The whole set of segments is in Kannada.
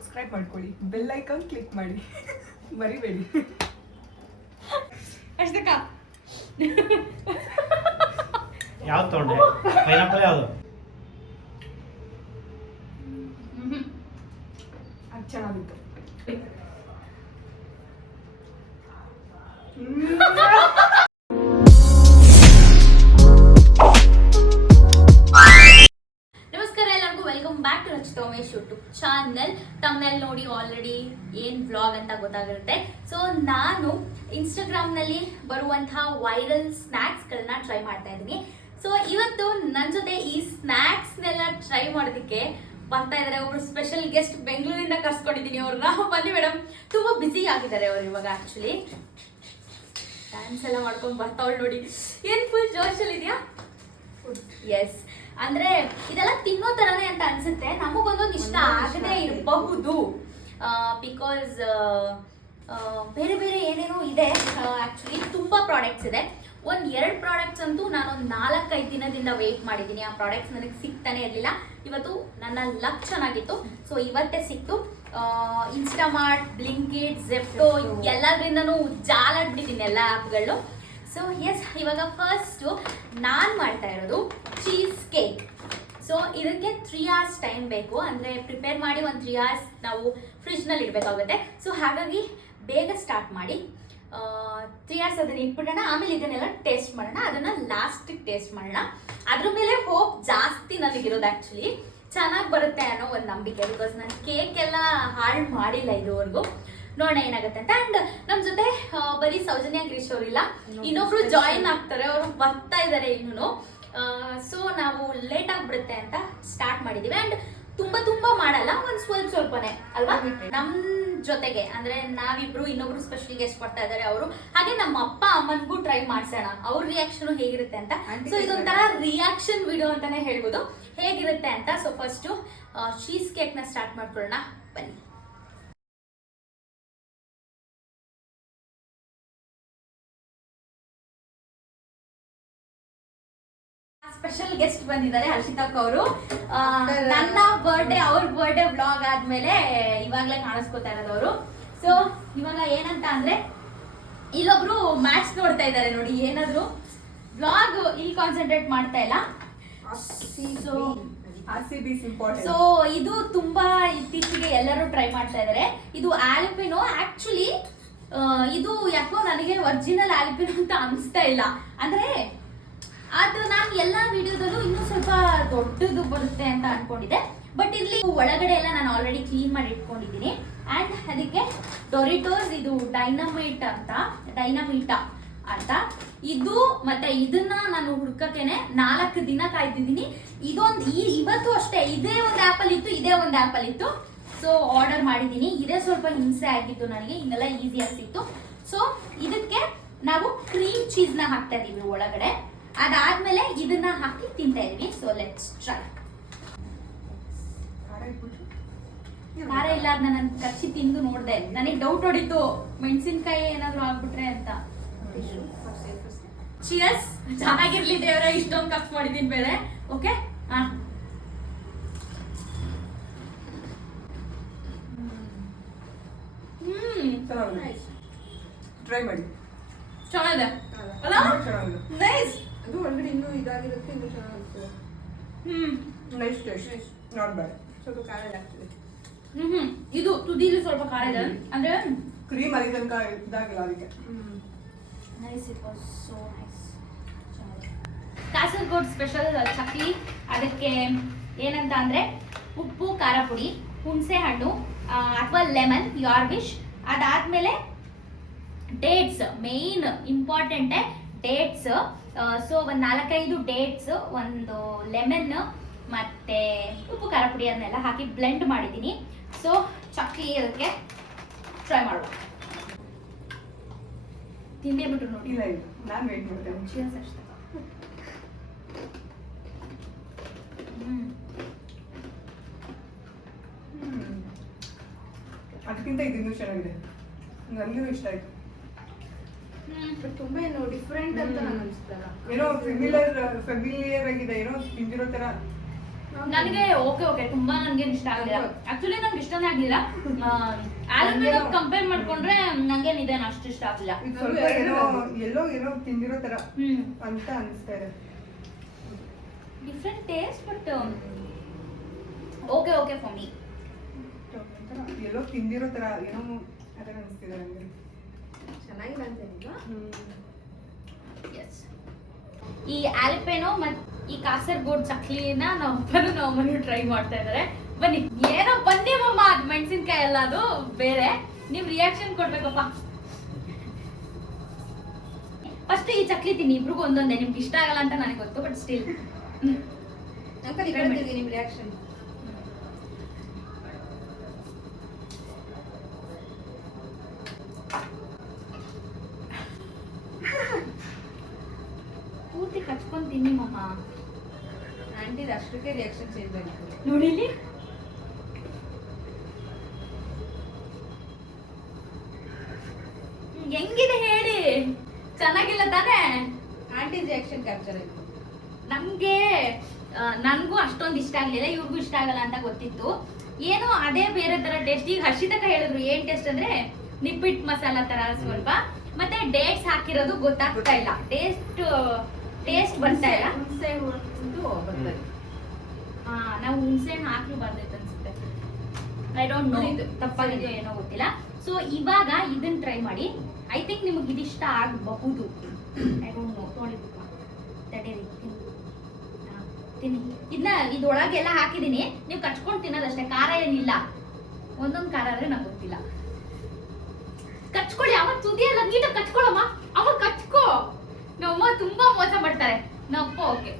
ಸಬ್ಸ್ಕ್ರೈಬ್ ಮಾಡ್ಕೊಳ್ಳಿ, ಬೆಲ್ ಐಕಾನ್ ಕ್ಲಿಕ್ ಮಾಡಿ, ಮರಿಬೇಡಿ. ಅಷ್ಟಕ್ಕ ಯಾವ್ದು ತೊಗೊಂಡೆ? ಪೈನಾಪಲ್ ಯಾವುದು? ಅದು ಚೆನ್ನಾಗಿತ್ತು. ನಮಸ್ಕಾರ ಎಲ್ಲರಿಗೂ, welcome back to Rachita Umesh YouTube channel. ತಮ್ಮಲ್ಲಿ ನೋಡಿ ಆಲ್ರೆಡಿ ಏನು ವ್ಲಾಗ್ ಅಂತ ಗೊತ್ತಾಗಿರುತ್ತೆ. ಸೊ ನಾನು ಇನ್ಸ್ಟಾಗ್ರಾಮ್ನಲ್ಲಿ ಬರುವಂತಹ ವೈರಲ್ ಸ್ನ್ಯಾಕ್ಸ್ಗಳನ್ನ ಟ್ರೈ ಮಾಡ್ತಾ ಇದ್ದೀನಿ. ಸೊ ಇವತ್ತು ನನ್ನ ಜೊತೆ ಈ ಸ್ನ್ಯಾಕ್ಸ್ನೆಲ್ಲ ಟ್ರೈ ಮಾಡೋದಕ್ಕೆ ಬರ್ತಾ ಇದ್ದಾರೆ ಒಬ್ರು ಸ್ಪೆಷಲ್ ಗೆಸ್ಟ್. ಬೆಂಗಳೂರಿಂದ ಕರ್ಸ್ಕೊಂಡಿದ್ದೀನಿ ಅವ್ರನ್ನ. ಬನ್ನಿ ಮೇಡಮ್. ತುಂಬಾ ಬ್ಯುಸಿ ಆಗಿದ್ದಾರೆ ಅವ್ರು ಇವಾಗ. ಆಕ್ಚುಲಿ ಡ್ಯಾನ್ಸ್ ಎಲ್ಲ ಮಾಡ್ಕೊಂಡು ಬರ್ತಾವಳು ನೋಡಿ, ಏನು ಫುಲ್ ಜೋಶಲ್ಲಿ ಇದೆಯಾ? ಎಸ್, ಅಂದ್ರೆ ಇದೆಲ್ಲ ತಿನ್ನೋ ತರನೇ ಅಂತ ಅನ್ಸುತ್ತೆ. ನಮಗೊಂದೊಂದು ಇಷ್ಟ ಆಗದೆ ಇರಬಹುದು, ಬಿಕಾಸ್ ಬೇರೆ ಬೇರೆ ಏನೇನೋ ಇದೆ. ಆಕ್ಚುಲಿ ತುಂಬಾ ಪ್ರಾಡಕ್ಟ್ಸ್ ಇದೆ. ಒಂದ್ 2 ಪ್ರಾಡಕ್ಟ್ಸ್ ಅಂತೂ ನಾನೊಂದು 4-5 ದಿನದಿಂದ ವೇಟ್ ಮಾಡಿದ್ದೀನಿ. ಆ ಪ್ರಾಡಕ್ಟ್ಸ್ ನನಗೆ ಸಿಗ್ತಾನೆ ಇರಲಿಲ್ಲ. ಇವತ್ತು ನನ್ನ ಲಕ್ ಚೆನ್ನಾಗಿತ್ತು, ಸೊ ಇವತ್ತೇ ಸಿಕ್ತು. ಇನ್ಸ್ಟಾಮಾರ್ಟ್, ಬ್ಲಿಂಕಿಟ್, ಝೆಪ್ಟೋ ಎಲ್ಲದ್ರಿಂದನೂ ಜಾಲಾಡ್ಬಿಟ್ಟಿದ್ದೀನಿ ಎಲ್ಲ ಆ್ಯಪ್ಗಳು. ಸೊ ಎಸ್, ಇವಾಗ ಫಸ್ಟು ನಾನು ಮಾಡ್ತಾ ಇರೋದು ಚೀಸ್ ಕೇಕ್. ಸೊ ಇದಕ್ಕೆ 3 hours ಟೈಮ್ ಬೇಕು. ಅಂದರೆ ಪ್ರಿಪೇರ್ ಮಾಡಿ ಒಂದು 3 hours ನಾವು ಫ್ರಿಜ್ನಲ್ಲಿ ಇಡಬೇಕಾಗುತ್ತೆ. ಸೊ ಹಾಗಾಗಿ ಬೇಗ ಸ್ಟಾರ್ಟ್ ಮಾಡಿ 3 hours ಅದನ್ನು ಇಟ್ಬಿಡೋಣ. ಆಮೇಲೆ ಇದನ್ನೆಲ್ಲ ಟೇಸ್ಟ್ ಮಾಡೋಣ. ಅದನ್ನು ಲಾಸ್ಟಿಗೆ ಟೇಸ್ಟ್ ಮಾಡೋಣ. ಅದ್ರ ಮೇಲೆ ಹೋಪ್ ಜಾಸ್ತಿ ನನಗಿರೋದು. ಆ್ಯಕ್ಚುಲಿ ಚೆನ್ನಾಗಿ ಬರುತ್ತೆ ಅನ್ನೋ ಒಂದು ನಂಬಿಕೆ, ಬಿಕಾಸ್ ನಾನು ಕೇಕ್ ಎಲ್ಲ ಹಾಳು ಮಾಡಿಲ್ಲ ಇದುವರೆಗೂ. ನೋಡೋಣ ಏನಾಗುತ್ತೆ ಅಂತ. ಅಂಡ್ ನಮ್ಮ ಜೊತೆ ಬರೀ ಸೌಜನ್ಯ ಗಿರೀಶ್ ಅವರಿಲ್ಲ, ಇನ್ನೊಬ್ರು ಜಾಯಿನ್ ಆಗ್ತಾರೆ. ಅವರು ಬರ್ತಾ ಇದ್ದಾರೆ ಇನ್ನೂ. ಸೊ ನಾವು ಲೇಟ್ ಆಗಿಬಿಡುತ್ತೆ ಅಂತ ಸ್ಟಾರ್ಟ್ ಮಾಡಿದ್ದೀವಿ. ಅಂಡ್ ತುಂಬಾ ಮಾಡಲ್ಲ, ಒಂದು ಸ್ವಲ್ಪನೇ ಅಲ್ವಾ. ನಮ್ಮ ಜೊತೆಗೆ ಅಂದ್ರೆ ನಾವಿಬ್ರು, ಇನ್ನೊಬ್ರು ಸ್ಪೆಷಲ್ ಗೆಸ್ಟ್ ಬರ್ತಾ ಇದ್ದಾರೆ ಅವರು. ಹಾಗೆ ನಮ್ಮ ಅಪ್ಪ ಅಮ್ಮನಿಗೂ ಟ್ರೈ ಮಾಡ್ಸೋಣ ಅವ್ರ ರಿಯಾಕ್ಷನ್ ಹೇಗಿರುತ್ತೆ ಅಂತ. ಸೊ ಇದೊಂಥರ ರಿಯಾಕ್ಷನ್ ವಿಡಿಯೋ ಅಂತಾನೆ ಹೇಳ್ಬೋದು, ಹೇಗಿರುತ್ತೆ ಅಂತ. ಸೊ ಫಸ್ಟು ಚೀಸ್ ಕೇಕ್ನ ಸ್ಟಾರ್ಟ್ ಮಾಡ್ಕೊಳ್ಳೋಣ, ಬನ್ನಿ. ಸ್ಪೆಷಲ್ ಗೆಸ್ಟ್ ಬಂದಿದ್ದಾರೆ, ಹರ್ಷಿತಾಕ್ ಅವರು. ನನ್ನ ಬರ್ಡೇ, ಅವ್ರ ಬರ್ಡೇ ವ್ಲಾಗ್ ಆದ್ಮೇಲೆ ಇವಾಗ್ಲೇ ಕಾಣಿಸ್ಕೊತಾ ಇರೋದು ಅವರು. ಸೊ ಇವಾಗ ಏನಂತ ಅಂದ್ರೆ ಇಲ್ಲೊಬ್ರು ಮ್ಯಾಚ್ ನೋಡ್ತಾ ಇದ್ದಾರೆ ನೋಡಿ. ಏನಾದ್ರು ವ್ಲಾಗ್ ಇಲ್ಲಿ ಕಾನ್ಸಂಟ್ರೇಟ್ ಮಾಡ್ತಾ ಇಲ್ಲ. ಸೊ ಇದು ತುಂಬಾ ಇತ್ತೀಚೆಗೆ ಎಲ್ಲರೂ ಟ್ರೈ ಮಾಡ್ತಾ ಇದ್ದಾರೆ. ಇದು ಆಲ್ಪಿನೋ. ಆಕ್ಚುಲಿ ಇದು ಯಾಕೋ ನನಗೆ ಒರಿಜಿನಲ್ ಆಲ್ಪಿನೋ ಅಂತ ಅನಿಸ್ತಾ ಇಲ್ಲ. ಅಂದ್ರೆ ಅದು ನಾನು ಎಲ್ಲ ವಿಡಿಯೋದಲ್ಲೂ ಇನ್ನೂ ಸ್ವಲ್ಪ ದೊಡ್ಡದು ಬರುತ್ತೆ ಅಂತ ಅನ್ಕೊಂಡಿದ್ದೆ. ಬಟ್ ಇಲ್ಲಿ ಒಳಗಡೆ ಎಲ್ಲ ನಾನು ಆಲ್ರೆಡಿ ಕ್ಲೀನ್ ಮಾಡಿ ಇಟ್ಕೊಂಡಿದ್ದೀನಿ. ಆ್ಯಂಡ್ ಅದಕ್ಕೆ ಡೊರಿಟೋಸ್, ಇದು ಡೈನಮೀಟಾ ಅಂತ ಇದು. ಮತ್ತೆ ಇದನ್ನ ನಾನು ಹುಡ್ಕಕ್ಕೇನೆ 4 ದಿನ ಕಾಯ್ತಿದ್ದೀನಿ. ಇವತ್ತು ಅಷ್ಟೇ ಇದೇ ಒಂದು ಆ್ಯಪಲ್ಲಿ ಇತ್ತು, ಇದೇ ಒಂದು ಆ್ಯಪಲ್ಲಿ ಇತ್ತು. ಸೊ ಆರ್ಡರ್ ಮಾಡಿದ್ದೀನಿ. ಇದೇ ಸ್ವಲ್ಪ ಹಿಂಸೆ ಆಗಿತ್ತು ನನಗೆ, ಇನ್ನೆಲ್ಲ ಈಸಿಯಾಗಿ ಸಿಕ್ತು. ಸೊ ಇದಕ್ಕೆ ನಾವು ಕ್ರೀಮ್ ಚೀಸ್ನ ಹಾಕ್ತಾ ಇದೀವಿ ಒಳಗಡೆ. ಅದಾದ್ಮೇಲೆ ಇದನ್ನ ಹಾಕಿ ತಿಂತಾ ಇದೀವಿ. So let's try. ಖಾರ ಇಲ್ಲ, ಅದನ್ನ ನಾನು ಕಚ್ಚಿ ತಿಂದು ನೋಡಿದೆ. ನನಗೆ ಡೌಟ್ ಹೊಡಿತು ಮೆಣಸಿನ್ಕಾಯಿ ಏನಾದ್ರು ಆಗ್ಬಿಟ್ರೆ ಅಂತ. ಚಿಯರ್ಸ್. ಚೆನ್ನಾಗಿರ್ಲಿ ದೇವ್ರ, ಇಷ್ಟೊಂದು ಕಪ್ ಮಾಡಿದೀನಿ ಬೇರೆ. ಓಕೆ, ಟ್ರೈ ಮಾಡಿ. ಚೆನ್ನಾಗಿದೆ ಅಲ್ಲ? ನೈಸ್. ಅದು ಒಳಗಡೆ ಇನ್ನೂ ಇದಾಗಿರುತ್ತೆ, ಇನ್ನೂ ಚೆನ್ನಾಗಿರುತ್ತೆ. Nice taste, not bad. ಸ್ವಲ್ಪ ಖಾರ ಆಗ್ತದೆ. ಇದು ತುದಿಲಿ ಸ್ವಲ್ಪ ಖಾರ ಇದೆ. ಅಂದ್ರೆ ಕ್ರೀಮ್ ಅಲ್ಲಿ ತನಕ ಇದಾಗಿಲ್ಲ ಅದಕ್ಕೆ. Nice, it was so nice. Kasaragod special chakli. ಅದಕ್ಕೆ ಏನಂತ ಅಂದ್ರೆ ಉಪ್ಪು, ಖಾರ ಪುಡಿ, ಹುಣಸೆ ಹಣ್ಣು ಅಥವಾ ಲೆಮನ್, ಯೋರ್ ವಿಶ್. ಅದಾದ್ಮೇಲೆ dates, main important dates. So ಒಂದು 4-5 ಡೇಟ್ಸ್, ಒಂದು ಲೆಮನ್, ಮತ್ತೆ ಉಪ್ಪು, ಖಾರ ಪುಡಿ ಅದನ್ನೆಲ್ಲ ಹಾಕಿ ಬ್ಲೆಂಡ್ ಮಾಡಿದ್ದೀನಿ. ಸೊ ಚಕ್ಲಿ ಅದಕ್ಕೆ ಟ್ರೈ ಮಾಡುವ. ತಿಂದೇ ಬಿಟ್ರು ನೋಡಿ. ಇಲ್ಲ ಇಲ್ಲ, ನಾನು ವೇಟ್ ಮಾಡ್ತೇನೆ. ಚಿಯರ್ಸ್ ಅಷ್ಟೇ. ಅದಕ್ಕಿಂತ ಇದು ಇನ್ನೂ ಚೆನ್ನಾಗಿದೆ. ನನಗೂ ಇಷ್ಟ ಆಯ್ತು. ತುಂಬಾ ಏನೋ ಡಿಫ್ರೆಂಟ್ ಅಂತ ನನಗೆ ಅನಿಸ್ತಲ್ಲ. ಏನೋ ಫೆಮಿಲಿಯರ್ ಆಗಿದೆ, ಏನೋ ತಿಂದಿರೋ ತರ ನನಗೆ ಓಕೆ ತುಂಬಾ ನನ್ಗೆ ಇಷ್ಟ ಆಗಲಿಲ್ಲ. ಆಕ್ಚುಲಿ ನಂಗೆ ಇಷ್ಟನೇ ಆಗ್ಲಿಲ್ಲ. ಆಲೂಗಡ್ಡೆ ಕಂಪೇರ್ ಮಾಡ್ಕೊಂಡ್ರೆ ನಂಗೆ ಇದೇನು ಅಷ್ಟು ಇಷ್ಟ ಆಗ್ಲಿಲ್ಲ. ಸ್ವಲ್ಪ ಎಲ್ಲೋ ಏನೋ ತಿಂದಿರೋ ತರ ಅಂತ ಅನಿಸ್ತಾ ಇದೆ. Different taste but okay for me. ಎಲ್ಲೋ ತಿಂದಿರೋ ತರ ಏನೋ ಅದರ ಅನಿಸ್ತಿದೆ ನನಗೆ. ಚೆನ್ನಾಗಿಲ್ಲ ಅಂತ ಹೇಳಿಲ್ವಾ? ಎಸ್. ಈ ಆಲ್ಪೇನೋ ಮತ್ತು ಈ ಕಾಸರಗೋಡು ಚಕ್ಲಿನ ನಾವು ಟ್ರೈ ಮಾಡ್ತಾ ಇದ್ದಾರೆ. ಬನ್ನಿ ಏನೋ ಬನ್ನಿ ಮಮ್ಮ, ಅದು ಮೆಣಸಿನ್ಕಾಯಿ ಎಲ್ಲ ಅದು ಬೇರೆ. ನೀವು ರಿಯಾಕ್ಷನ್ ಕೊಡ್ಬೇಕಪ್ಪ. ಫಸ್ಟ್ ಈ ಚಕ್ಲಿ ತಿನ್ನಿ, ಇಬ್ರಿಗೂ ಒಂದೊಂದೇ. ನಿಮ್ಗೆ ಇಷ್ಟ ಆಗಲ್ಲ ಅಂತ ನನಗೆ ಗೊತ್ತು, ಬಟ್ ಸ್ಟಿಲ್ ನಿಮ್ ರಿಯಾಕ್ಷನ್. ಪೂರ್ತಿ ಕಚ್ಕೊಂಡ್ ತಿನ್ನಿ ಮಮ್ಮ. ಆಂಟಿ ಅಷ್ಟಕ್ಕೆ ರಿಯಾಕ್ಷನ್ ಚೇಂಜ್ ಆಗಿತ್ತು. ನೋಡಿಲಿ ಹೆಂಗಿದೆ ಹೇಳಿ. ಚೆನ್ನಾಗಿಲ್ಲ ತಾನೇ? ಆಂಟಿ ರಿಯಾಕ್ಷನ್ ಕ್ಯಾಪ್ಚರ್ ಆಯ್ತು. ನನ್ಗೂ ಅಷ್ಟೊಂದು ಇಷ್ಟ ಆಗ್ಲಿಲ್ಲ, ಇವ್ರಿಗೂ ಇಷ್ಟ ಆಗಲ್ಲ ಅಂತ ಗೊತ್ತಿತ್ತು. ಏನೋ ಅದೇ ಬೇರೆ ತರ ಟೇಸ್ಟ್. ಈಗ ಹರ್ಷಿತಕ್ಕ ಹೇಳಿದ್ರು ಏನ್ ಟೇಸ್ಟ್ ಅಂದ್ರೆ ನಿಪ್ಪಿಟ್ ಮಸಾಲ ತರ ಸ್ವಲ್ಪ, ಮತ್ತೆ ಡೇಟ್ಸ್ ಹಾಕಿರೋದು ಗೊತ್ತಾಗ್ತಾ ಇಲ್ಲ. ಟೇಸ್ಟ್ ಬರ್ತಾ ಇಲ್ಲ. ಹುಣಸೆ ಬರ್ತದೆ. ನಾವು ಹುಣಸೆ ಹಣ್ಣು ಹಾಕಿ ಬರ್ತೈತೆ ಅನ್ಸುತ್ತೆ. ಐ ಡೋಂಟ್ ನೋ, ತಪ್ಪಾಗಿದೆಯೋ ಏನೋ ಗೊತ್ತಿಲ್ಲ. ಸೊ ಇವಾಗ ಇದನ್ನ ಟ್ರೈ ಮಾಡಿ. ಐ ಥಿಂಕ್ ನಿಮಗೆ ಇದಿಷ್ಟ ಆಗಬಹುದು. I don't know. ನೋಡಿ ತಡೀರಿ, ತಿನ್ನಿ. ಇದನ್ನ ಇದ್ರೊಳಗೆಲ್ಲ ಹಾಕಿದೀನಿ, ನೀವು ಕಚ್ಕೊಂಡು ತಿನ್ನೋದಷ್ಟೇ. ಖಾರ ಏನಿಲ್ಲ. ಒಂದೊಂದು ಖಾರ ಆದ್ರೆ ನಂಗೆ ಗೊತ್ತಿಲ್ಲ. ಕಚ್ಕೊಳ್ಳಿ. ಅಮ್ಮ ತುದಿಯಲ್ಲ, ನೀಟಾಗಿ ಕಚ್ಕೊಳ್ಳಮ್ಮ. ಅಮ್ಮ ಕಚ್ಕೋ. ನಮ್ಮಮ್ಮ ತುಂಬಾ ಮೋಸ ಮಾಡ್ತಾರೆ. ನಪ್ಪ ಓಕೆ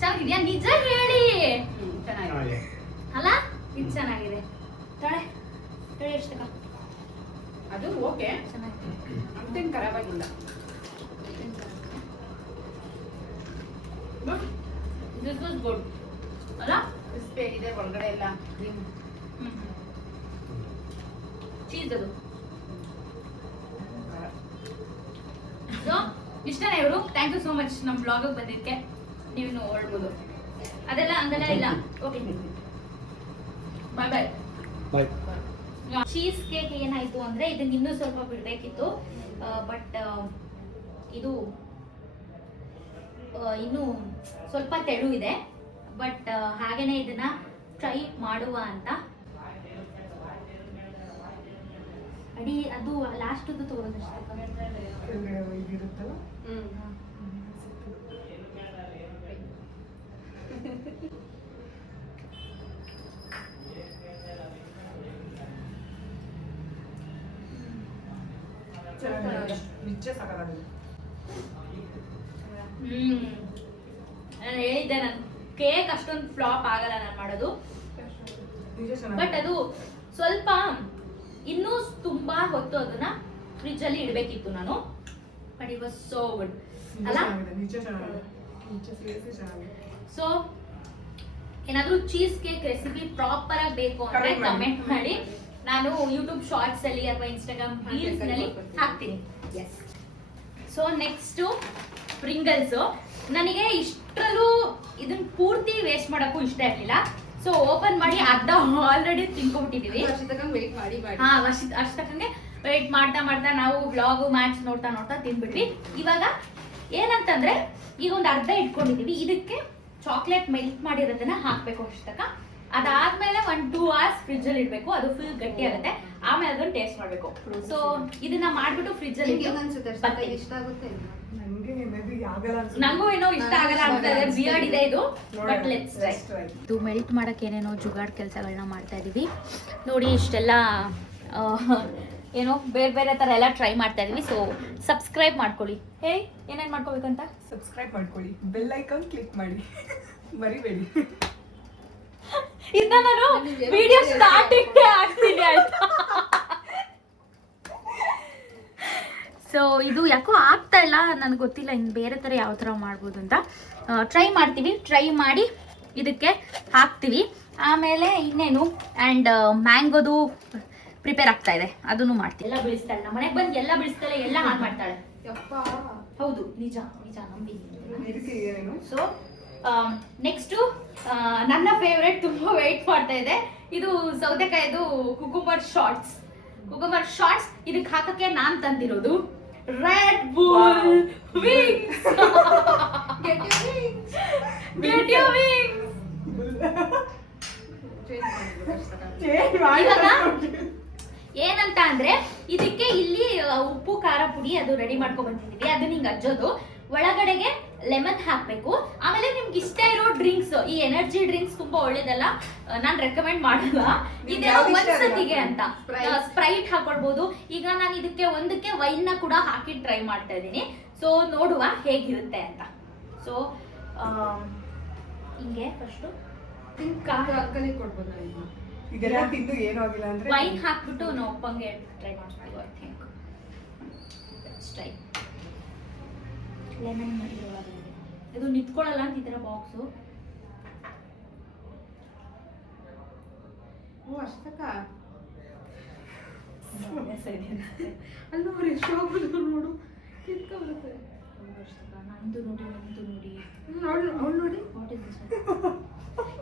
ಚೆನ್ನಾಗಿದ್ಯಾ? ನಿಜ ಹೇಳಿ. ಚೆನ್ನಾಗಿದೆ ಅಲ್ಲ? ಇದು ಚೆನ್ನಾಗಿದೆ. ತೊಳೆ ಎಷ್ಟಕ್ಕ? ಅದು ಓಕೆ, ಚೆನ್ನಾಗಿದೆ. ಅಂತೇನು ಖರಾಬ್ ಆಗಿಲ್ಲ. ದಿಸ್ ವಾಸ್ ಗುಡ್ ಅಲ್ಲ? ಕ್ರಿಸ್ಪಿ ಆಗಿದೆ ಒಳಗಡೆ ಎಲ್ಲ ಕ್ರೀಮ್. ಚೀಸ್ ಅದು. ಸೊ ಇಷ್ಟನೇ ಇವರು. ಥ್ಯಾಂಕ್ ಯು ಸೋ ಮಚ್ ನಮ್ಮ ಬ್ಲಾಗಿಗೆ ಬಂದಿದ್ದಕ್ಕೆ. ನೀವು ನೋಡ್ಬೋದು. ಅದೆಲ್ಲ ಹಂಗೆಲ್ಲ ಇಲ್ಲ. ಓಕೆ ಬಾಯ್ ಬಾಯ್. ಚೀಸ್ ಕೇಕ್ ಏನಾಯ್ತು ಅಂದ್ರೆ ಇದನ್ನ ಇನ್ನೂ ಸ್ವಲ್ಪ ಬಿಡಬೇಕಿತ್ತು, ಬಟ್ ಇದು ಇನ್ನೂ ಸ್ವಲ್ಪ ತೆಳು ಇದೆ. ಬಟ್ ಹಾಗೇನೆ ಇದನ್ನ ಟ್ರೈ ಮಾಡುವ ಅಂತ. ಅಡಿ ಅದು ಲಾಸ್ಟ್ ತೋರೋದಷ್ಟೇ. ಇದಿರುತ್ತಲ್ಲ ನಿಜ ಸಾಕಾಗಿದೆ. ನಾನು ಹೇಳಿದ್ದೆ, ನಾನು ಕೇಕ್ ಅಷ್ಟೊಂದು ಫ್ಲಾಪ್ ಆಗಲ್ಲ ನಾನು ಮಾಡೋದು. ಬಟ್ ಅದು ಸ್ವಲ್ಪ ಇನ್ನೂ ತುಂಬಾ ಹೊತ್ತು ಅದನ್ನ ಫ್ರಿಜ್ ಅಲ್ಲಿ ಇಡಬೇಕಿತ್ತು ನಾನು. But it was so good ಅಲ್ಲ? ಸೊ ಏನಾದ್ರೂ ಚೀಸ್ ಕೇಕ್ ರೆಸಿಪಿ ಪ್ರಾಪರ್ ಆಗಿ ಬೇಕು ಅಂದ್ರೆ ಕಮೆಂಟ್ ಮಾಡಿ. ನಾನು ಯೂಟ್ಯೂಬ್ ಶಾರ್ಟ್ಸ್ ಅಲ್ಲಿ ಅಥವಾ ಇನ್ಸ್ಟಾಗ್ರಾಮ್ ರೀಲ್ಸ್ ನಲ್ಲಿ ಹಾಕ್ತೀನಿ. ಎಸ್. So next Pringles. ನನಗೆ ಇಷ್ಟರಲ್ಲೂ ಇದನ್ನ ಪೂರ್ತಿ ವೇಸ್ಟ್ ಮಾಡಕ್ಕೂ ಇಷ್ಟ ಇರಲಿಲ್ಲ. ಸೊ ಓಪನ್ ಮಾಡಿ ಅರ್ಧ ಆಲ್ರೆಡಿ ತಿನ್ಕೊಂಡ್ಬಿಟ್ಟಿದೀವಿ. ವೇಟ್ ಮಾಡಿ ಅಷ್ಟಕ್ಕಂಗೆ ವೇಟ್ ಮಾಡ್ತಾ ನಾವು ವ್ಲಾಗು ಮ್ಯಾಚ್ ನೋಡ್ತಾ ತಿನ್ಬಿಟ್ವಿ. ಇವಾಗ ಏನಂತಂದ್ರೆ ಈಗ ಒಂದು ಅರ್ಧ ಇಟ್ಕೊಂಡಿದೀವಿ. ಇದಕ್ಕೆ ಚಾಕ್ಲೇಟ್ ಮೆಲ್ಟ್ ಮಾಡಿರೋದನ್ನ ಹಾಕ್ಬೇಕು ಅಷ್ಟಕ್ಕ. ಅದಾದ್ಮೇಲೆ 1-2 hours ಫ್ರಿಜ್ ಅಲ್ಲಿ ಇಡ್ಬೇಕು. ಅದು ಫುಲ್ ಗಟ್ಟಿ ಆಗುತ್ತೆ. ಆಮೇಲೆ ಅದನ್ನ ಟೇಸ್ಟ್ ಮಾಡ್ಬೇಕು. ಸೊ ಇದನ್ನ ಮಾಡ್ಬಿಟ್ಟು ಫ್ರಿಜ್ ಅಲ್ಲಿ ಇಷ್ಟ ಆಗುತ್ತೆ. ನಂಗೂ ಏನೋ ಇಷ್ಟ ಆಗಲ್ಲ ಅಂತ ಬಿಯರ್ಡ್ ಇದೆ ಇದು. But let's try. ಇದು ಮೆಲ್ಟ್ ಮಾಡಕ್ಕೆ ಏನೇನೋ ಜುಗಾಡ್ ಕೆಲಸಗಳನ್ನ ಮಾಡ್ತಾ ಇದೀವಿ. ನೋಡಿ ಇಷ್ಟೆಲ್ಲ ಏನೋ ಬೇರೆ ತರ ಎಲ್ಲ ಟ್ರೈ ಮಾಡ್ತಾ ಇದೀವಿ. ಸೊ ಸಬ್ಸ್ಕ್ರೈಬ್ ಮಾಡ್ಕೊಳ್ಳಿ. ಏನೇನ್ ಮಾಡ್ಕೋಬೇಕಂತ? ಸಬ್ಸ್ಕ್ರೈಬ್ ಮಾಡ್ಕೊಳ್ಳಿ, ಬೆಲ್ ಐಕಾನ್ ಕ್ಲಿಕ್ ಮಾಡಿ, ಮರಿಬೇಡಿ. ಇದನ್ನ ನಾನು ವಿಡಿಯೋ ಸ್ಟಾರ್ಟಿಂಗ್ ಹಾಕ್ತೀನಿ ಆಯ್ತಾ? ಸೊ ಇದು ಯಾಕೋ ಆಗ್ತಾ ಇಲ್ಲ, ನನಗೆ ಗೊತ್ತಿಲ್ಲ ಇನ್ನು ಬೇರೆ ಥರ ಯಾವ ಥರ ಮಾಡ್ಬೋದು ಅಂತ. ಟ್ರೈ ಮಾಡ್ತೀವಿ. ಟ್ರೈ ಮಾಡಿ ಇದಕ್ಕೆ ಹಾಕ್ತೀವಿ. ಆಮೇಲೆ ಇನ್ನೇನು ಆ್ಯಂಡ್ ಮ್ಯಾಂಗೋದು ಪ್ರಿಪೇರ್ ಆಗ್ತಾ ಇದೆ, ಅದನ್ನು ಮಾಡ್ತೀವಿ. ಎಲ್ಲ ಬಿಡಿಸ್ತಾಳೆ ನಮ್ಮ ಮನೆಗೆ ಬಂದು, ಎಲ್ಲ ಬಿಡಿಸ್ತಾಳೆ, ಎಲ್ಲ ಹಾಳು ಮಾಡ್ತಾಳೆ. ಹೌದು, ನಿಜ ನಂಬಿ. ಸೊ ನೆಕ್ಸ್ಟು ನನ್ನ ಫೇವ್ರೆಟ್ ತುಂಬ ವೆಯ್ಟ್ ಮಾಡ್ತಾ ಇದೆ. ಇದು ಸೌತೆಕಾಯಿದು ಕುಕುಂಬರ್ ಶಾರ್ಟ್ಸ್. ಇದಕ್ಕೆ ಹಾಕಕ್ಕೆ ನಾನು ತಂದಿರೋದು Red Bull wings. Get your wings. ಏನಂತ ಅಂದ್ರೆ ಇದಕ್ಕೆ ಇಲ್ಲಿ ಉಪ್ಪು ಖಾರ ಪುಡಿ ಅದು ರೆಡಿ ಮಾಡ್ಕೊಂಡ್ ಬಂದಿದ್ದೀವಿ. ಅದನ್ನ ಹಿಂಗ್ ಅಜ್ಜೋದು, ಒಳಗಡೆಗೆ ಲೆಮನ್ ಹಾಕ್ಬೇಕು. ಆಮೇಲೆ ನಿಮ್ಗೆ ಇಷ್ಟ ಇರೋ ಡ್ರಿಂಕ್ಸ್, ಈ ಎನರ್ಜಿ ಡ್ರಿಂಕ್ಸ್ ತುಂಬಾ ಒಳ್ಳೇದಲ್ಲ, ನಾನ್ ರೆಕಮೆಂಡ್ ಮಾಡಲ್ಲ. ಇದೆಲ್ಲ ಒಂದ್ಸತಿಗೆ ಅಂತ ಸ್ಪ್ರೈಟ್ ಹಾಕೊಳ್ಬಹುದು. ಈಗ ನಾನು ಇದಕ್ಕೆ ಒಂದಕ್ಕೆ ವೈನ್ ನ ಕೂಡ ಹಾಕಿ ಟ್ರೈ ಮಾಡ್ತಾ ಇದ್ದೀನಿ. ಸೊ ನೋಡುವ ಹೇಗಿರುತ್ತೆ ಅಂತ. ಸೊ ಹಿಂಗೆ ಫಸ್ಟ್ ಅಂಕಲಿಗೆ ಕೊಡ್ಬೋದು ನಾವು. ಇದೆಲ್ಲ ತಿಂದು ಏನೂ ಆಗಿಲ್ಲ ಅಂದ್ರೆ ವೈನ್ ಹಾಕ್ಬಿಟ್ಟು ನಾವು ಒಪ್ಪಂಗೆ ಟ್ರೈ ಮಾಡ್ತೀವಿ. ಐ ಥಿಂಕ್ ಟ್ರೈ ಲೆಮನ್ ಇದು ನಿಂತ್ಕೊಳ್ಳಲ್ಲ ಅಂತ ಈ ಥರ ಬಾಕ್ಸು. ಓ ಅಷ್ಟಕ್ಕ ಅಲ್ಲಿ ನೋಡಿ ಎಷ್ಟು ಹೋಗ್ಬಿಟ್ಟು ನೋಡು ಕಿತ್ಕೊ ಬರುತ್ತೆ. ನಂದು ನೋಡಿ ಅವಳು ನೋಡಿ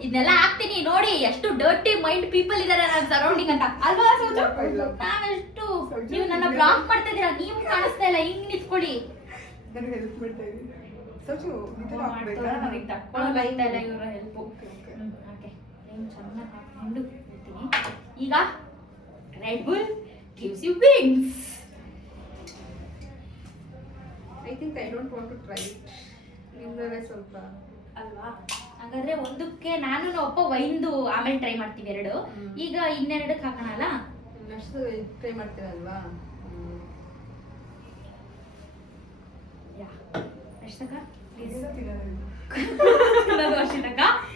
ಇದನ್ನೆಲ್ಲ ಹಾಕ್ತೀನಿ ನೋಡಿ. ಎಷ್ಟು ಡರ್ಟಿ ಮೈಂಡ್ ಪೀಪಲ್ ಇದಾರೆ ನನ್ನ ಸರೌಂಡಿಂಗ್ ಅಂತ ಅಲ್ವಾ ಸೋಜು? ನಾವೆಷ್ಟು ನೀವು ನನ್ನ ಬ್ಲಾಕ್ ಮಾಡ್ತಾ ಇದೀರಾ, ನೀವು ಕಾಣಿಸ್ತಾ ಇಲ್ಲ. ಹಿಂಗ್ ನಿಂತ್ಕೊಳ್ಳಿ. ನನಗೆ ಹೆಲ್ಪ್ ಮಾಡ್ತಾ ಇದ್ದೀನಿ. ಸೋಚು ಇದು ಹಾಕ್ಬೇಕಾ? ನನಗೆ ತಕ್ಕೊಳ್ಳೋದಾಯ್ತಾ ಇಲ್ಲ ಇವರ ಹೆಲ್ಪ್. ಓಕೆ ಚೆನ್ನಾಗಿ ಹಾಕೊಂಡು ಇರ್ತೀನಿ. ಈಗ Red Bull gives you wings. I think I don't want to try it. ನಿಮ್ದರೆ ಸ್ವಲ್ಪ ಅಲ್ವಾ? ಹಾಗಾದ್ರೆ ಒಂದಕ್ಕೆ ನಾನು ಒಪ್ಪ ವೈನ್ದು ಆಮೇಲೆ ಟ್ರೈ ಮಾಡ್ತೀವಿ ಎರಡು. ಈಗ ಇನ್ನೆರಡಕ್ಕೆ ಹಾಕೋಣಲ್ಲ. Next try ಮಾಡ್ತೀರಲ್ವಾ? ಅರ್ಷಿತಕ್ಕ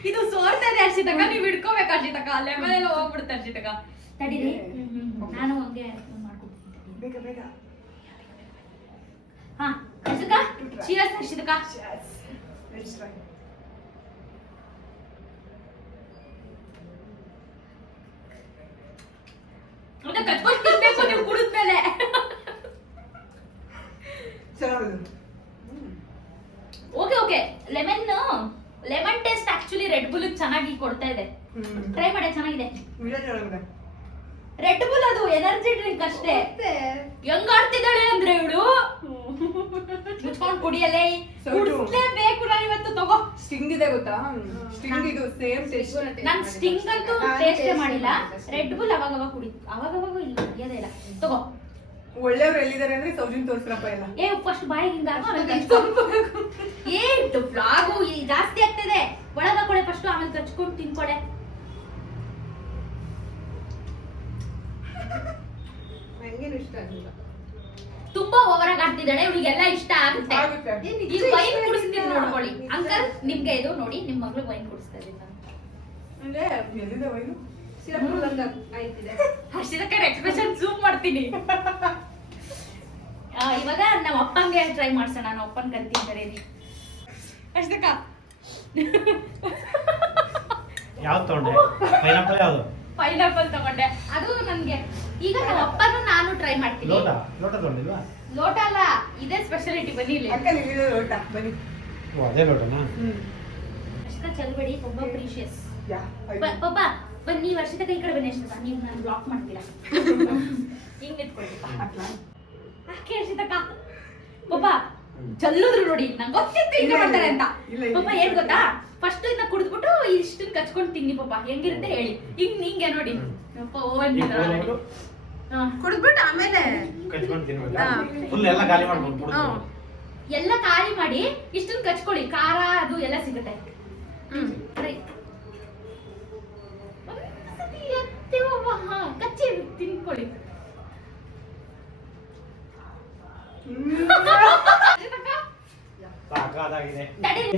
ಇದು ಸೋರ್ತಾ ಇದೆ. ಅರ್ಷಿತಕ್ಕ ನೀವು ಹಿಡ್ಕೋಬೇಕು ಅರ್ಷಿತಕ್ಕ. ಲೆಮನ್ ಎಲ್ಲ ಹೋಗ್ಬಿಡುತ್ತೆ ಅರ್ಷಿತಕ್ಕ. ತಡೀರಿ, ನಾನು ಹಂಗೆ ಮಾಡ್ಕೊಡ್ತೀನಿ. ಬೇಗ ಹಾ ಅರ್ಷಿತಕ್ಕ, ಚಿಯರ್ಸ್ ಅರ್ಷಿತಕ್ಕ. Let's try. ಮತ್ತೆ ಕಚ್ಕೊಂಡು ತಿನ್ಬೇಕು ನೀವು ಕುಡಿದ್ಮೇಲೆ. ಚೆನ್ನಾಗಿದೆ. Okay lemon taste actually Red Bull ಚೆನ್ನಾಗಿ ಕೊಡ್ತಾ ಇದೆ. ಟ್ರೈ ಮಾಡಿ, ಚೆನ್ನಾಗಿದೆ. ರೆಡ್ ಬುಲ್ ಅದು ಎನರ್ಜಿ ಡ್ರಿಂಕ್ ಅಷ್ಟೇ. ಹೆಂಗ್ ಆಡ್ತಿದ್ದಾಳೆ ಅಂದ್ರೆ ಇವಳು ಮುಚ್ಕೊಂಡು ಕುಡಿಯಲೇ ಕುಡಿಸ್ಲೇಬೇಕು. ನಾನು ಇವತ್ತು ತಗೋ. ಸ್ಟಿಂಗ್ ಇದೆ ಗೊತ್ತಾ? ಸ್ಟಿಂಗ್ ಇದು ಸೇಮ್ ಟೇಸ್ಟ್. ನಾನು ಸ್ಟಿಂಗ್ ಅಂತೂ ಟೇಸ್ಟೇ ಮಾಡಿಲ್ಲ. ರೆಡ್ ಬುಲ್ ಅವಾಗವಾಗ ಇಲ್ಲ ಕುಡಿಯೋದೇ ಇಲ್ಲ. ತಗೋ. ಒಳ್ಳೆಯವ್ರು ಎಲ್ಲಿದ್ದಾರೆ ಅಂದ್ರೆ ಸೌಜಿನ್ ತೋರ್ಸ್ರಪ್ಪ ಎಲ್ಲ. ಫಸ್ಟ್ ಬಾಯಿಗಿಂದ ಫ್ಲಾಗು ಜಾಸ್ತಿ ಆಗ್ತದೆ. ಒಳಗಾಕೊಳೆ ಫಸ್ಟ್, ಆಮೇಲೆ ಕಚ್ಕೊಂಡು ತಿನ್ಕೊಳೆ. ನಂಗೇನು ಇಷ್ಟ ಆಗಿಲ್ಲ. ತುಂಬಾ ಓವರ್ ಆಗಿ ಆಡ್ತಿದ್ದಾಳೆ. ಇವಳಿಗೆಲ್ಲ ಇಷ್ಟ ಆಗುತ್ತೆ. ಈ ವೈನ್ ಕುಡಿಸ್ತೀನಿ ನೋಡ್ಕೊಳ್ಳಿ ಅಂಕಲ್. ನಿಮ್ಗೆ ಇದು ನೋಡಿ, ನಿಮ್ ಮಗಳು ವೈನ್ ಕುಡಿಸ್ತಾ ಇದ್ದೀನಿ ನಾನು. ಅಂದ್ರೆ ಎಲ್ಲಿದೆ ವೈನು? ಸಿರಪ್ ಅಂತ ಆಯ್ತಿದೆ. ಹರ್ಷಿತಕ್ಕ ಎಕ್ಸ್ಪ್ರೆಷನ್ ಜೂಮ್ ಮಾಡ್ತೀನಿ. ಇವಾಗ ನಮ್ಮ ಅಪ್ಪಂಗೆ ಟ್ರೈ ಮಾಡ್ಸೋಣ. ನಾನು ಅಪ್ಪನ್ ಕರಿತೀನಿ, ಕರೀರಿ. ಹರ್ಷಿತಕ್ಕ ಯಾವ್ದು ತಗೊಂಡೆ? ಪೈನಾಪಲ್ ಯಾವ್ದು? ಪೈನಾಪಲ್ ತಗೊಂಡೆ. ಅದು ನನ್ಗೆ ಈಗ ನಮ್ಮ ಅಪ್ಪನು ನಾನು ಟ್ರೈ ಮಾಡ್ತೀನಿ. ಲೋಟ ತಗೊಂಡಿಲ್ವಾ? ಲೋಟ ಅಲ್ಲ, ಇದೇ ಸ್ಪೆಷಾಲಿಟಿ. ಬನ್ನಿ ಇಲ್ಲಿ. ಅಕ್ಕ ನೀವಿದೆ ಲೋಟ ಬನ್ನಿ. ಓ ಅದೇ ಲೋಟನಾ? ಹರ್ಷಿತ ಚಲ್ಬೇಡಿ, ಒಬ್ಬ ಪ್ರೀಶಿಯಸ್. ಯಾ ಪಪ್ಪ ಬನ್ನಿ, ವರ್ಷದ ಈ ಕಡೆ ಬನ್ನಿ. ಅಷ್ಟಕ್ಕ ನೀವು ನಾನು ಬ್ಲಾಕ್ ಮಾಡ್ತೀರಾ? ಹಿಂಗ್ ನಿಂತ್ಕೊಳ್ತೀಪ. ಯಾಕೆ ಹರ್ಷಿತಕ್ಕ? ಪಪ್ಪ ಚಲ್ಲುದ್ರು ನೋಡಿ, ನಂಗೆ ಗೊತ್ತಿತ್ತು ಹಿಂಗೆ ಮಾಡ್ತಾರೆ ಅಂತ. ಪಪ್ಪ ಏನ್ ಗೊತ್ತಾ, ಫಸ್ಟ್ ಇದನ್ನ ಕುಡಿದ್ಬಿಟ್ಟು ಇಷ್ಟನ್ನ ಕಚ್ಕೊಂಡು ತಿನ್ನಿ ಪಪ್ಪ. ಹೆಂಗಿರುತ್ತೆ ಹೇಳಿ. ಹಿಂಗೆ ನೋಡಿ ಕುಡಿದ್ಬಿಟ್ಟು ಆಮೇಲೆ ಕಚ್ಕೊಂಡು ತಿನ್ಬೇಕಾ? ಫುಲ್ ಎಲ್ಲ ಖಾಲಿ ಮಾಡ್ಕೊಂಡು ಕುಡಿದು ಎಲ್ಲ ಖಾಲಿ ಮಾಡಿ ಇಷ್ಟನ್ನ ಕಚ್ಕೊಳ್ಳಿ. ಖಾರ ಅದು ಎಲ್ಲ ಸಿಗುತ್ತೆ. ಕಚ್ಚಿ ತಿನ್ಕೊಳ್ಳಿ. ಸಾಕಾಗಿದೆ.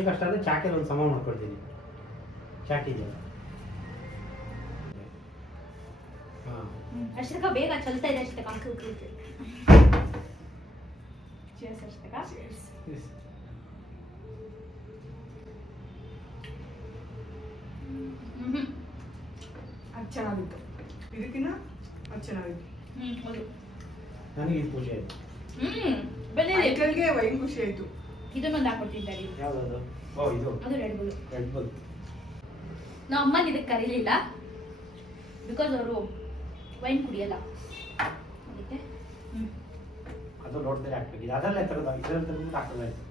ಕಷ್ಟ ಅಂದ್ರೆ ಚಾಕಿನ ಒಂದು ಸಮ ಮಾಡ್ಕೊಳ್ತೀನಿ. ಚಾಕಿದೆಯಲ್ಲ, ಅಷ್ಟಕ್ಕ ಬೇಗ ಚಲ್ತಾ ಇದೆ. ಅಷ್ಟಕ್ಕ ಅಷ್ಟಕ್ಕ ಅದು ಚೆನ್ನಾಗಿತ್ತು. ಇದಕ್ಕಿನ್ನ ಅದು ಚೆನ್ನಾಗಿತ್ತು. ಹೌದು. ನನಗೆ ಇದು ಖುಷಿ ಆಯ್ತು. ಬನ್ನಿ. ಅಂಕಲ್ಗೆ ವೈನ್ ಖುಷಿ ಆಯ್ತು. ಇದನ್ನೊಂದು ಹಾಕೊಡ್ತಿದ್ದಾರೆ. ಯಾವ್ದು? ಓ ಇದು ಅದು ರೆಡ್ ಬುಲ್. Red bull. ನಮ್ಮ ಅಮ್ಮನ ಇದಕ್ಕೆ ಕರೀಲಿಲ್ಲ ಬಿಕಾಸ್ ಅವರು ವೈನ್ ಕುಡಿಯಲ್ಲ ಅದಕ್ಕೆ. ಅದು ನೋಡ್ತಾರೆ ಹಾಕ್ಬೇಕು. ಇದು ಅದರಲ್ಲೇ ತರೋದು, ಇದರಲ್ಲಿ ತಂದ್ಬಿಟ್ಟು ಹಾಕೋದಾಯ್ತು.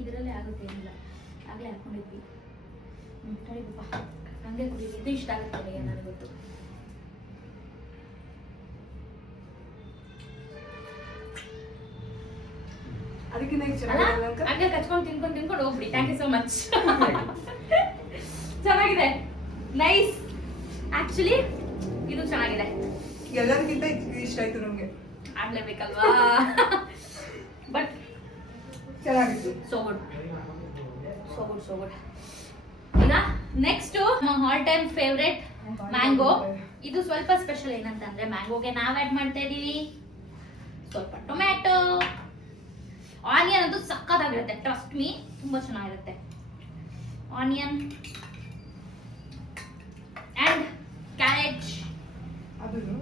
ಇದರಲ್ಲೇ ಆಗುತ್ತೆ, ಏನಿಲ್ಲ ಆಗಲೇ ಹಾಕೊಂಡಿದ್ವಿ. ತಡಿಬಪ್ಪ, ಹಂಗೆ ಕುಡಿ, ಇದು ಇಷ್ಟ ಆಗುತ್ತೆ ನನಗೆ, ನನಗೆ ಗೊತ್ತು. ಅದಕ್ಕಿಂತ ಈಗ ಅಲ್ಲ ಚೆನ್ನಾಗಿರಲ್ಲ ಅಕ್ಕ? ಹಂಗೆ ಕಚ್ಕೊಂಡು ತಿನ್ಕೊಂಡು ಹೋಗ್ಬಿಡಿ. Thank you so much. ಚೆನ್ನಾಗಿದೆ, ನೈಸ್. ಆಕ್ಚುಲಿ ಇದು ಚೆನ್ನಾಗಿದೆ. ಎಲ್ಲರಿಗಿಂತ ಇದು ಇಷ್ಟ ಆಯ್ತು ನಮ್ಗೆ. ಆಗ್ಲೇಬೇಕಲ್ವಾ? ಬಟ್ ಚೆನ್ನಾಗಿತ್ತು. So good. ಈಗ next all time favourite mango. ಇದು ಸ್ವಲ್ಪ ಸ್ಪೆಷಲ್ ಏನಂತಂದ್ರೆ ಮ್ಯಾಂಗೋಗೆ ನಾವ್ ಆಡ್ ಮಾಡ್ತಾ ಇದೀವಿ ಸ್ವಲ್ಪ ಟೊಮ್ಯಾಟೊ, ಆನಿಯನ್. ಅದು ಸಕ್ಕತ್ತಾಗಿರುತ್ತೆ, ಟ್ರಸ್ಟ್ ಮೀ, ತುಂಬಾ ಚೆನ್ನಾಗಿರುತ್ತೆ. ಆನಿಯನ್ ಅಂಡ್ ಕ್ಯಾರೆಟ್ ಅದನ್ನು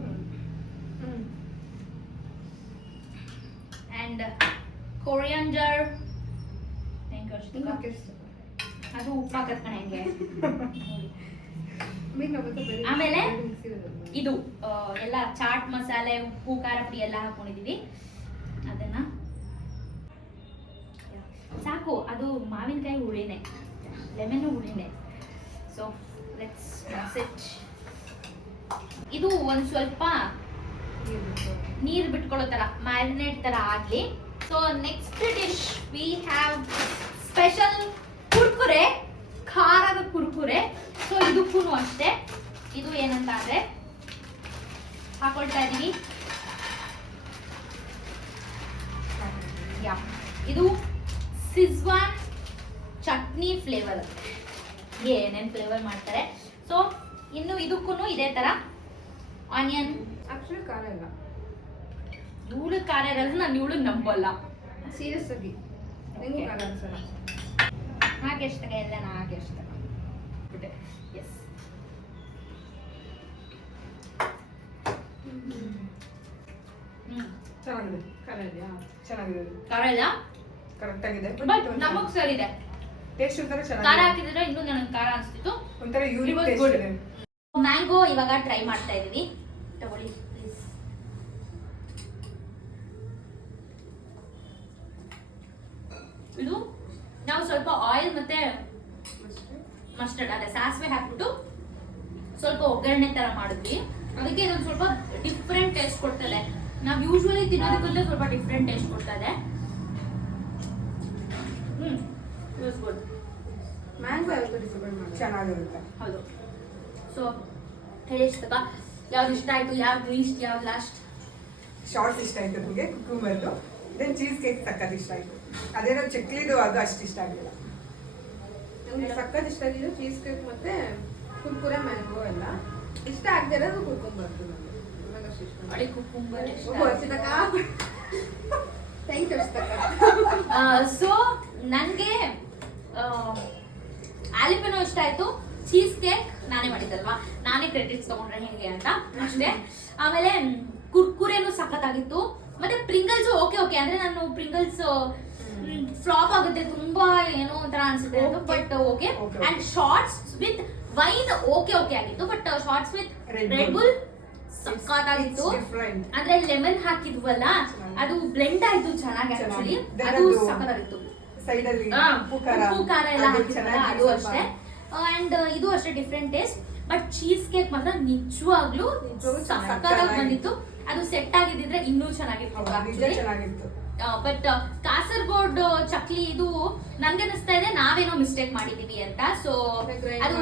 ಅಂಡ್ ಕೊರಿಯಾಂಡರ್. ನಿಮ್ಗೆ ಇಷ್ಟ. ಅದು ಉಪ್ಪು ಹಾಕತ್ ಕಣೆ ಹಂಗೆ. ಮೀನ್ ಮತ್ತೆ ಬೇರೆ ಆಮೇಲೆ ಮಿಕ್ಸ್ ಇರೋದಲ್ವಾ? ಇದು ಎಲ್ಲ ಚಾಟ್ ಮಸಾಲೆ, ಉಪ್ಪು, ಖಾರ ಪುಡಿ ಎಲ್ಲ ಹಾಕೊಂಡಿದೀವಿ. ಅದನ್ನ ಸಾಕು. ಅದು ಮಾವಿನಕಾಯಿ ಹುಳಿನೇ, ಲೆಮನ್ ಹುಳಿನೇ. So let's mix it. ಇದು ಒಂದ್ ಸ್ವಲ್ಪ ನೀರು ಬಿಟ್ಕೊಳ್ಳೋ ತರ, ಮ್ಯಾರಿನೇಟ್ ತರ ಆಗ್ಲಿ. So next dish we have special Kurkure, ಖಾರದ ಕುರ್ಕುರೆ. ಸೊ ಇದಕ್ಕೂ ಅಷ್ಟೇ, ಇದು ಏನಂತ ಅಂದ್ರೆ ಹಾಕೊಳ್ತಾ ಇದೀವಿ. ಇದು ಸಿಜ್ವಾನ್ ಚಟ್ನಿ ಫ್ಲೇವರ್. ಏನೇನ್ ಫ್ಲೇವರ್ ಮಾಡ್ತಾರೆ. ಸೊ ಇನ್ನು ಇದಕ್ಕೂ ಇದೇ ತರ ಆನಿಯನ್. ಆಕ್ಚುಲಿ ಖಾರ ಇಲ್ಲ. ಇವಳು ಖಾರ ಇರೋದು ನಾನು ಇವಳು ನಂಬಲ್ಲ. ಸೀರಿಯಸ್ ಆಗಿ ನಿಂಗೂ ಖಾರ ಅನ್ಸಲ್ಲ. ಹಾಗೆ ಎಷ್ಟಾಗ ಎಲ್ಲ ಹಾಗೆ ಎಷ್ಟಾಗ ಎಸ್. ಚೆನ್ನಾಗಿದೆ. ಖಾರ ಇದೆಯಾ? ಚೆನ್ನಾಗಿದೆ. ಖಾರ ಇಲ್ಲ, ಕರೆಕ್ಟ್ ಆಗಿದೆ. ಬಟ್ ನಮಗ್ ಸರಿ ಇದೆ. ಟೇಸ್ಟ್ ಒಂಥರ ಖಾರ ಚೆನ್ನಾಗಿದೆ. ಹಾಕಿದ್ರೆ ಇನ್ನೂ ನನಗೆ ಖಾರ ಅನಿಸ್ತಿತ್ತು. ಒಂಥರ unique It was taste good. ಇದೆ. ಮ್ಯಾಂಗೋ ಇವಾಗ ಟ್ರೈ ಮಾಡ್ತಾ ಇದೀವಿ. ತಗೊಳ್ಳಿ ಪ್ಲೀಸ್. ಇದು ನಾವು ಸ್ವಲ್ಪ ಆಯಿಲ್ ಮತ್ತೆ ಮಸ್ಟರ್ಡ್, ಅದೇ ಸಾಸಿವೆ ಹಾಕ್ಬಿಟ್ಟು ಸ್ವಲ್ಪ ಒಗ್ಗರಣೆ ತರ ಮಾಡಿದ್ವಿ. ಅದಕ್ಕೆ ಇದೊಂದು ಸ್ವಲ್ಪ ಡಿಫ್ರೆಂಟ್ ಟೇಸ್ಟ್ ಕೊಡ್ತದೆ. ನಾವು ಯೂಶುವಲಿ ತಿನ್ನೋದಕ್ಕಿಂತ ಸ್ವಲ್ಪ ಡಿಫ್ರೆಂಟ್ ಟೇಸ್ಟ್ ಕೊಡ್ತದೆ. ಗುಡ್. ಮ್ಯಾಂಗೋ ಯಾವತ್ತೂ ಡಿಸೈಡ್ ಮಾಡಿ ಚೆನ್ನಾಗಿರುತ್ತೆ. ಹೌದು. ಸೊ ಟೇಸ್ಟ್ ಯಾವ್ದು ಇಷ್ಟ ಆಯ್ತು, ಯಾವ್ದು ಲೀಸ್ಟ್, ಯಾವ್ದು ಲಾಸ್ಟ್? ಶಾರ್ಟ್ಸ್ ಇಷ್ಟ ಆಯ್ತು ನಮಗೆ, ಕುಕುಂಬರ್ದು. ದೆನ್ ಚೀಸ್ ಕೇಕ್ ಸಕ್ಕತ್ ಇಷ್ಟ ಆಯ್ತು. ಅದೇನೋ ಚಕ್ಲಿದು ಅದು ಅಷ್ಟು ಇಷ್ಟ ಆಗಿಲ್ಲ ನಮ್ಗೆ. ಸಕ್ಕತ್ ಇಷ್ಟ ಆಗಿದ್ದು ಚೀಸ್ ಕೇಕ್ ಮತ್ತೆ ಕುರ್ಕುರೆ, ಮ್ಯಾಂಗೋ ಎಲ್ಲ ಇಷ್ಟ ಆಗದೆ ಇರೋದು ಕುಕುಂಬರ್ದು. ನನಗೆ ಅಷ್ಟು ಇಷ್ಟ ಒಳ್ಳೆ ಕುಕುಂಬರ್ ಇಷ್ಟ. Thank you ಅಷ್ಟಕ್ಕ. ಸೊ ನನಗೆ ಆಲಿಪನೋ ಇಷ್ಟ ಆಯ್ತು. ಚೀಸ್ ಕೇಕ್ ನಾನೇ ಮಾಡಿದ್ದಲ್ವಾ, ನಾನೇ ಕ್ರೆಡಿಟ್ಸ್ ತಗೊಂಡ್ರೆ ಹೆಂಗೆ ಅಂತ ಅಷ್ಟೇ. ಆಮೇಲೆ ಕುರ್ಕುರೆನು ಸಖತ್ತಾಗಿತ್ತು. ಮತ್ತೆ ಪ್ರಿಂಗಲ್ಸ್ ಓಕೆ ಅಂದ್ರೆ ನಾನು ಪ್ರಿಂಗಲ್ಸ್ ಫ್ಲಾಪ್ ಆಗುತ್ತೆ, ತುಂಬಾ ಏನೋ ಒಂಥರ ಅನ್ಸುತ್ತೆ ಅದು, but okay. And shots with wine okay ಆಗಿತ್ತು, but shots with Red Bull ಸಖತ್ತಾಗಿತ್ತು. ಅಂದ್ರೆ ಲೆಮನ್ ಹಾಕಿದ್ವಲ್ಲ, ಅದು ಬ್ಲೆಂಡ್ ಆಯ್ತು ಚೆನ್ನಾಗಿ. ಆಕ್ಚುಲಿ ಅದು ಸಖತ್ತಾಗಿತ್ತು. ಸೈಡ್ ಅಲ್ಲಿ ಉಪ್ಪು ಖಾರ ಎಲ್ಲ ಹಾಕಿದ್ವಲ್ಲ ಅದು ಅಷ್ಟೇ. ಅಂಡ್ ಇದು ಅಷ್ಟೇ different taste. But cheese cake ಮಾತ್ರ ನಿಜವಾಗ್ಲೂ ಸಖತ್ತಾಗಿ ಬಂದಿತ್ತು. ಅದು ಸೆಟ್ ಆಗಿದ್ರೆ ಇನ್ನೂ ಚೆನ್ನಾಗಿತ್ತು. ಬಟ್ ಕಾಸರಗೋಡ್ ಚಕ್ಲಿ ಇದು ನನ್ಗೆ ಅನಿಸ್ತಾ ಇದೆ ನಾವೇನೋ ಮಿಸ್ಟೇಕ್ ಮಾಡಿದೀವಿ ಅಂತ. ಸೊ ಅದು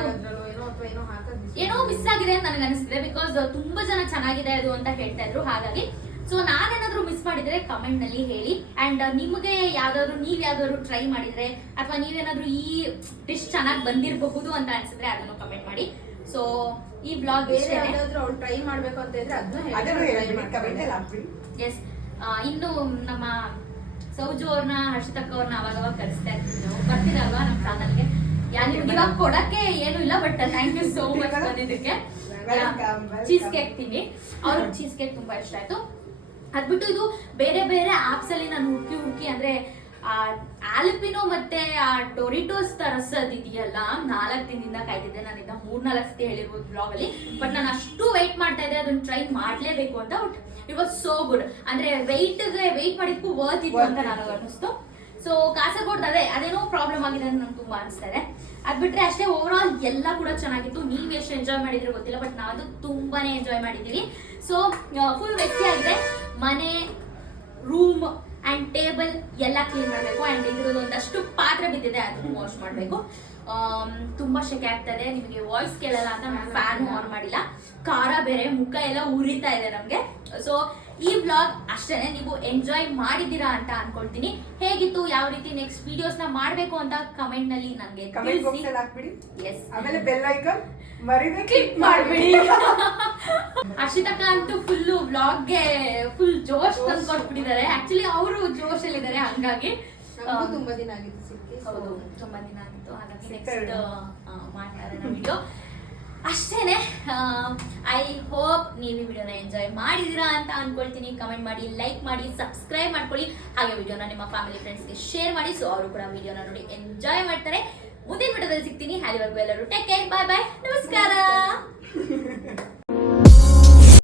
ಏನೋ ಮಿಸ್ ಆಗಿದೆ ಅಂತ ನನಗೆ ಅನಿಸ್ತಿದೆ. ಬಿಕಾಸ್ ತುಂಬಾ ಜನ ಚೆನ್ನಾಗಿದೆ ಅದು ಅಂತ ಹೇಳ್ತಾ ಇದ್ರು. ಹಾಗಾಗಿ ಸೊ ನಾನೇನಾದ್ರೂ ಮಿಸ್ ಮಾಡಿದ್ರೆ ಕಮೆಂಟ್ ನಲ್ಲಿ ಹೇಳಿ. ಅಂಡ್ ನಿಮಗೆ ನೀವ್ ಯಾವ್ದಾದ್ರು ಟ್ರೈ ಮಾಡಿದ್ರೆ ಅಥವಾ ನೀವೇನಾದ್ರೂ ಈ ಡಿಶ್ ಚೆನ್ನಾಗಿ ಬಂದಿರಬಹುದು ಅಂತ ಅನ್ಸಿದ್ರೆ ಅದನ್ನು ಕಮೆಂಟ್ ಮಾಡಿ. ಸೊ ಈ ಬ್ಲಾಗ್ ಬೇರೆ ಯಾವ್ದಾದ್ರು ಅವ್ರು ಟ್ರೈ ಮಾಡ್ಬೇಕು ಅಂತ ಇದ್ರೆ ಎಸ್. ಇನ್ನು ನಮ್ಮ ಸೌಜು ಅವ್ರನ್ನ, ಹರ್ಷಿತಕ್ಕ ಅವ್ರನ್ನ ಅವಾಗ ಕಳಿಸ್ತಾ ಇರ್ತೀವಿ ನಾವು. ಬರ್ತಿರಲ್ವಾ ನಮ್ಮ ಚಾನಲ್ಗೆ? ಇವಾಗ ಕೊಡಕ್ಕೆ ಏನು ಇಲ್ಲ, but thank you so much ಬಂದಿದ್ದಕ್ಕೆ. ಚೀಸ್ ಕೇಕ್ ತಿನ್ನಿ. ಅವ್ರಿಗೆ ಚೀಸ್ ಕೇಕ್ ತುಂಬಾ ಇಷ್ಟ ಆಯ್ತು. ಅದ್ಬಿಟ್ಟು ಇದು ಬೇರೆ ಬೇರೆ ಆಪ್ಸ್ ಅಲ್ಲಿ ನಾನು ಹುಡುಕಿ ಅಂದ್ರೆ ಆ ಆಲ್ಪಿನೋ ಮತ್ತೆ ಆ ಟೊರಿಟೋಸ್ ತರಿಸೋದಿದೆಯಲ್ಲ 4 ದಿನದಿಂದ ಕಾಯ್ತಿದ್ದೆ. ನಾನು ಇದನ್ನ 3-4 ಸತಿ ಹೇಳಿರ್ಬೋದು ಬ್ಲಾಗ್ ಅಲ್ಲಿ. ಬಟ್ ನಾನು ಅಷ್ಟು ವೆಯ್ಟ್ ಮಾಡ್ತಾ ಇದ್ದೆ ಅದನ್ನ ಟ್ರೈ ಮಾಡ್ಲೇಬೇಕು ಅಂತ. But it was so good. ಅಂದ್ರೆ ವೆಯ್ಟ್ ಮಾಡಿದ್ಕು ವರ್ತ್ ಇತ್ತು ಅಂತ ನನಗೆ ಅನಿಸ್ತು. ಸೊ ಕಾಸರಗೋಡ್ ಅದೇನೋ ಪ್ರಾಬ್ಲಮ್ ಆಗಿದೆ ಅಂತ ನಂಗೆ ತುಂಬಾ ಅನಿಸ್ತಾ ಇದೆ. ಅದ್ ಬಿಟ್ರೆ ಅಷ್ಟೇ ಓವರ್ ಆಲ್ ಎಲ್ಲ ಕೂಡ ಚೆನ್ನಾಗಿತ್ತು. ನೀವ್ ಎಷ್ಟು ಎಂಜಾಯ್ ಮಾಡಿದ್ರೆ ಗೊತ್ತಿಲ್ಲ, ಬಟ್ ನಾವು ತುಂಬಾನೇ ಎಂಜಾಯ್ ಮಾಡಿದೀವಿ. ಸೊ ಫುಲ್ ವ್ಯಕ್ತಿ ಆಗಿದೆ. ಮನೆ, ರೂಮ್ ಅಂಡ್ ಟೇಬಲ್ ಎಲ್ಲ ಕ್ಲೀನ್ ಮಾಡಬೇಕು. ಅಂಡ್ ಇದ್ರದ್ದು ಒಂದಷ್ಟು ಪಾತ್ರೆ ಬಿದ್ದಿದೆ, ಅದನ್ನು ವಾಶ್ ಮಾಡಬೇಕು. ತುಂಬಾ ಶೆಕೆ ಆಗ್ತದೆ, ನಿಮಗೆ ವಾಯ್ಸ್ ಕೇಳಲ್ಲ ಅಂತ ನಾನು ಫ್ಯಾನ್ ಆನ್ ಮಾಡಿಲ್ಲ. ಖಾರ ಬೇರೆ, ಮುಖ ಎಲ್ಲ ಉರಿತಾ ಇದೆ ನಮ್ಗೆ. ಸೊ ಈ ವ್ಲಾಗ್ ಅಷ್ಟೇನೆ, ನೀವು ಎಂಜಾಯ್ ಮಾಡಿದ್ದೀರಾ ಅಂತ ಅನ್ಕೊಳ್ತೀನಿ. ಹೇಗಿತ್ತು, ಯಾವ ರೀತಿ ನೆಕ್ಸ್ಟ್ ವಿಡಿಯೋಸ್ ನ ಮಾಡ್ಬೇಕು ಅಂತ ಕಮೆಂಟ್ ನಲ್ಲಿ ನನಗೆ ಕಮೆಂಟ್ ಬಾಕ್ಸ್ ಅಲ್ಲಿ ಹಾಕ್ಬಿಡಿ. ಎಸ್, ಆಮೇಲೆ ಬೆಲ್ ಐಕಾನ್ ಮರಿದೆ ಕ್ಲಿಕ್ ಮಾಡ್ಬಿಡಿ. ಅರ್ಷಿತಕ್ಕ ಅಂತೂ ಫುಲ್ ವ್ಲಾಗ್ಗೆ ಫುಲ್ ಜೋಶ್ ತಂದು ಕೊಟ್ಬಿಟ್ಟಿದ್ದಾರೆ. ಆಕ್ಚುಲಿ ಅವರು ಜೋಶ್ ಅಲ್ಲಿ ಇದ್ದಾರೆ, ಹಂಗಾಗಿ ತುಂಬಾ ದಿನ ಆಗಿತ್ತು ಸಿಕ್ಕಿ. ಹೌದು, ತುಂಬಾ ದಿನ ಆಗಿತ್ತು. ಹಾಗಾಗಿ ನೆಕ್ಸ್ಟ್ ಮಾಡೋಣ ವಿಡಿಯೋ ಅಷ್ಟೇನೆ. ಐ ಹೋಪ್ ನೀವು ಈ ವಿಡಿಯೋನ ಎಂಜಾಯ್ ಮಾಡಿದೀರಾ ಅಂತ ಅನ್ಕೊಳ್ತೀನಿ. ಕಮೆಂಟ್ ಮಾಡಿ, ಲೈಕ್ ಮಾಡಿ, ಸಬ್ಸ್ಕ್ರೈಬ್ ಮಾಡ್ಕೊಳ್ಳಿ. ಹಾಗೆ ವಿಡಿಯೋನ ನಿಮ್ಮ ಫ್ಯಾಮಿಲಿ ಫ್ರೆಂಡ್ಸ್ಗೆ ಶೇರ್ ಮಾಡಿ. ಸೊ ಅವರು ಕೂಡ ವಿಡಿಯೋನ ನೋಡಿ ಎಂಜಾಯ್ ಮಾಡ್ತಾರೆ. ಮುಂದಿನ ವಿಡಿಯೋದಲ್ಲಿ ಸಿಗ್ತೀನಿ. ಅಲ್ಲಿವರೆಗೂ ಎಲ್ಲರೂ ಟೇಕ್ ಕೇರ್, ಬಾಯ್ ಬಾಯ್, ನಮಸ್ಕಾರ.